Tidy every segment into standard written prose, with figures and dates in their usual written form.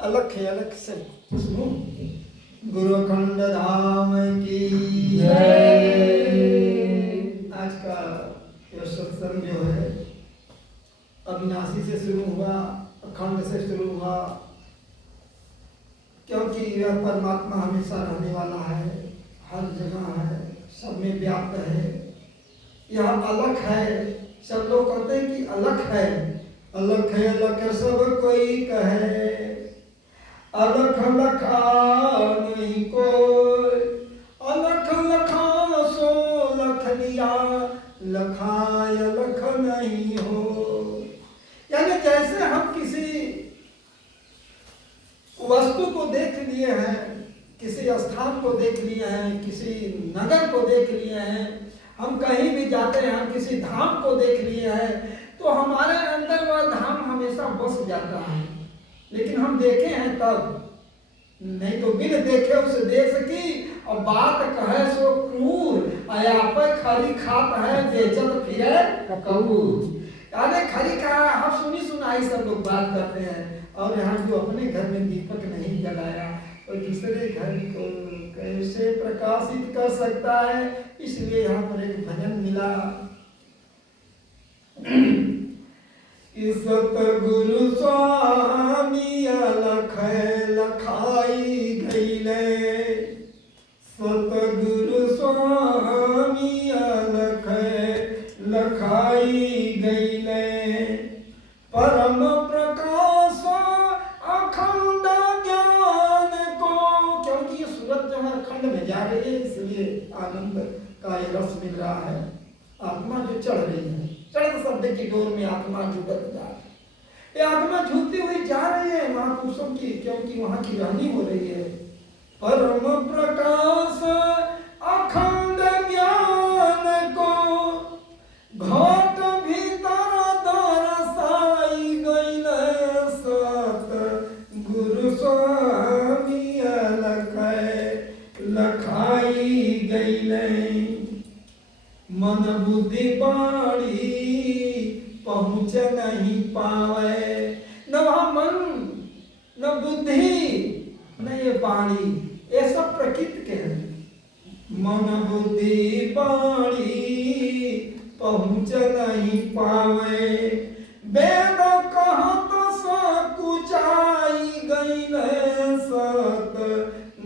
अलख है, अलख से सुनो। गुरु अखंड धाम की आज का यह सत्संग जो है अविनाशी से शुरू हुआ, अखंड से शुरू हुआ, क्योंकि यह परमात्मा हमेशा रहने वाला है, हर जगह है, सब में व्याप्त है। यह अलख है। सब लोग कहते हैं कि अलख है, अलख है, अलख सब कोई कहे, अलख लखा नहीं कोई, अलख लखा सो लख लिया, लखाय लख नहीं हो। यानी जैसे हम किसी वस्तु को देख लिए हैं, किसी स्थान को देख लिए हैं, किसी नगर को देख लिए हैं, हम कहीं भी जाते हैं, हम किसी धाम को देख लिए हैं, तो हमारे अंदर वह धाम हमेशा बस जाता है। लेकिन हम देखे हैं तब, नहीं तो बिन देखे उस देश की, और बात कहे सो क्रूर, आप खरी खात है बेचत फिरे कबूर। यानी खरी खा हम सुनी सुनाई सब लोग बात करते हैं, और यहाँ जो अपने घर में दीपक नहीं जलाया और दूसरे घर को कैसे प्रकाशित कर सकता है। इसलिए यहाँ पर एक भजन मिला, सतगुरु स्वामी अलख लखाई गईले, सतगुरु स्वामी अलख लखाई गईले, परम प्रकाश अखंड ज्ञान को। क्योंकि ये सूरत जो है अखंड में जा रही है, इसलिए आनंद का ये रस मिल रहा है। आत्मा जो चढ़ रही है, चढ़ शब्द की डोर में आत्मा झुकत जा रही है। ये आत्मा झुकती हुई जा रही है महापुरुषों की, क्योंकि वहां की रानी हो रही है। परम प्रकाश अखंड ज्ञान को, घट भीतर दरसाई गईले, सत गुरु स्वामी अलख लखाई गईले, मन बुद्धि बाणी पहुँच नहीं पावे। न वहाँ मन, न बुद्धि, न ये बाणी, ये सब प्रकृति के हैं। मन बुद्धि बाणी पहुँच नहीं पावे, वेद कहत सकुचाई गईले, सत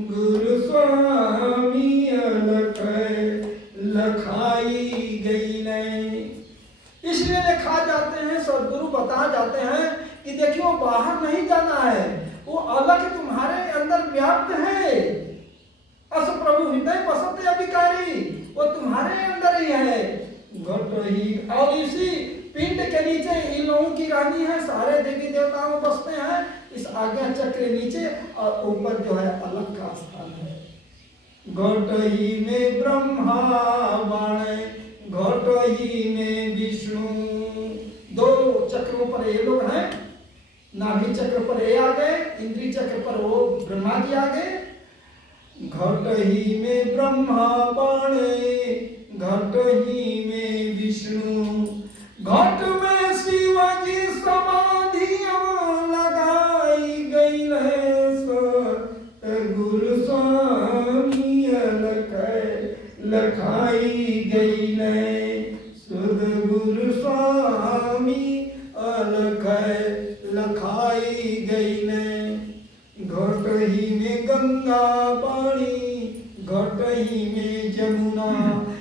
गुरु स्वामी अलख लखाई गईले। इसलिए लिखा जाते हैं, सदगुरु बता जाते हैं कि देखियो बाहर नहीं जाना है, वो अलग तुम्हारे अंदर व्याप्त है। अस प्रभु हृदय बसते अभिकारी, वो तुम्हारे अंदर ही है। घट ही, और इसी पिंड के नीचे इन लोगों की रानी है, सारे देवी देवताओं बसते हैं इस आज्ञा चक्र के नीचे, और ऊपर जो है अलग का स्थान है। घट ही में ब्रह्मा बाणे, घट ही में विष्णु, दो चक्रों पर ये लोग हैं। नाभि चक्र पर ये आ गए, इंद्री चक्र पर वो ब्रह्मा जी आ गए। घट ही में ब्रह्मा बाणे, घट ही में विष्णु, घट में शिव जी समाधि लगाई गई है, गुरु स्वामी अलख लखाई गई है, सुध गुरु स्वामी अलख लखाई गई है। घट ही में गंगा पानी, घट ही में जमुना।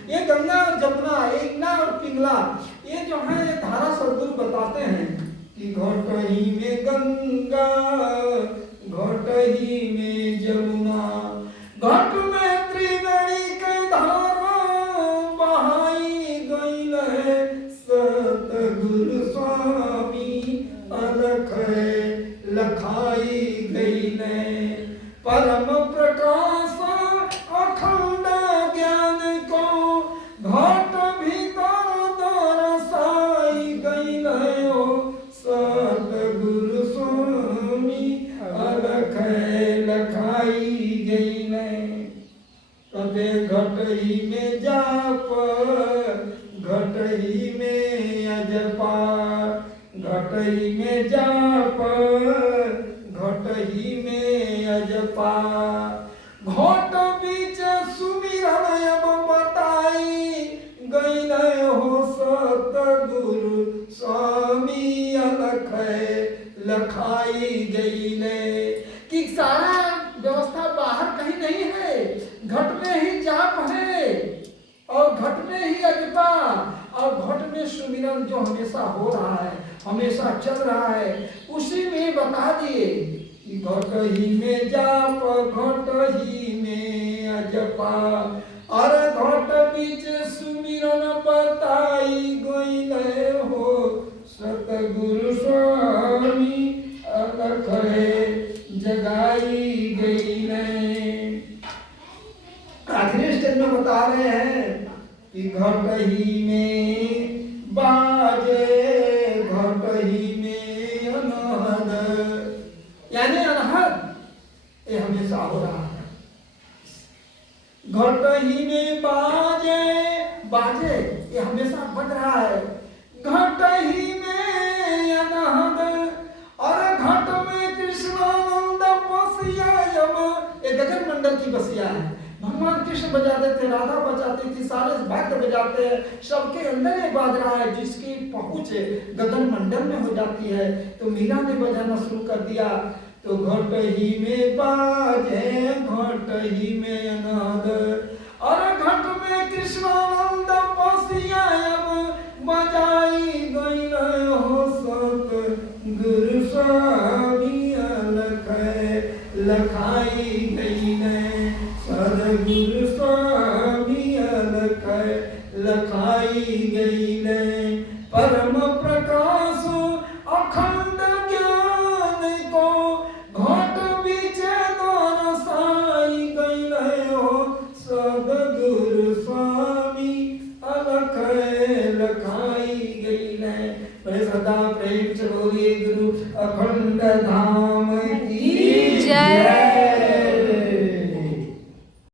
ये गंगा और जमुना, एकना और पिंगला, ये जो है ये धारा सदगुरु बताते हैं कि घट ही में गंगा, घट ही में जमुना, घट में त्रिवेणी के धारा बहाई गई है, सतगुरु स्वामी अलख लखाई गई है। परम प्रकाश अखंड ज्ञान को, घट भीतर दरसाई गई है, सतगुरु स्वामी अलख लखाई गई है। तबे घट ही में जाप, घट ही में अजपा, घट ही में जाप, घट ही जो हमेशा हो रहा है, हमेशा चल रहा है, उसी में बता दिए कि घट ही में जाप, घट ही में अजपा, अरे घट बीच सुमिरन बताई गईले हो सतगुरु स्वामी अलख जगाई गईले। आखिरी स्टेज में बता रहे हैं कि घट ही में बाजे, घट ही में अनहद, यानी अनहद ये हमेशा हो रहा है। घट ही में बाजे, बाजे ये हमेशा बज रहा है। घट ही में अनहद, और घट में कृष्णानंद बसिया, ये गगन मंडल की बसिया है। भगवान कृष्ण बजाते थे, राधा बजाती थी, सारे भक्त बजाते हैं, सबके अंदर ये बाज रहा है, जिसकी पहुंच गगन मंडल में हो जाती है। तो मीरा ने बजाना शुरू कर दिया। तो घट ही में बाजे, घट ही में अनाद, और घट में कृष्णानंद बसिया बजाई गई हो सत गुरु स्वामी अलख लखाई गई ने, सदगुरु स्वामी अलख लखाई गई ने। परम प्रकाश अखंड ज्ञान को घट बीचे दरसाई गई हो सदगुरु स्वामी अलख लखाई गई ने। बड़े श्रद्धा प्रेम से बोलिए गुरु अखंड धाम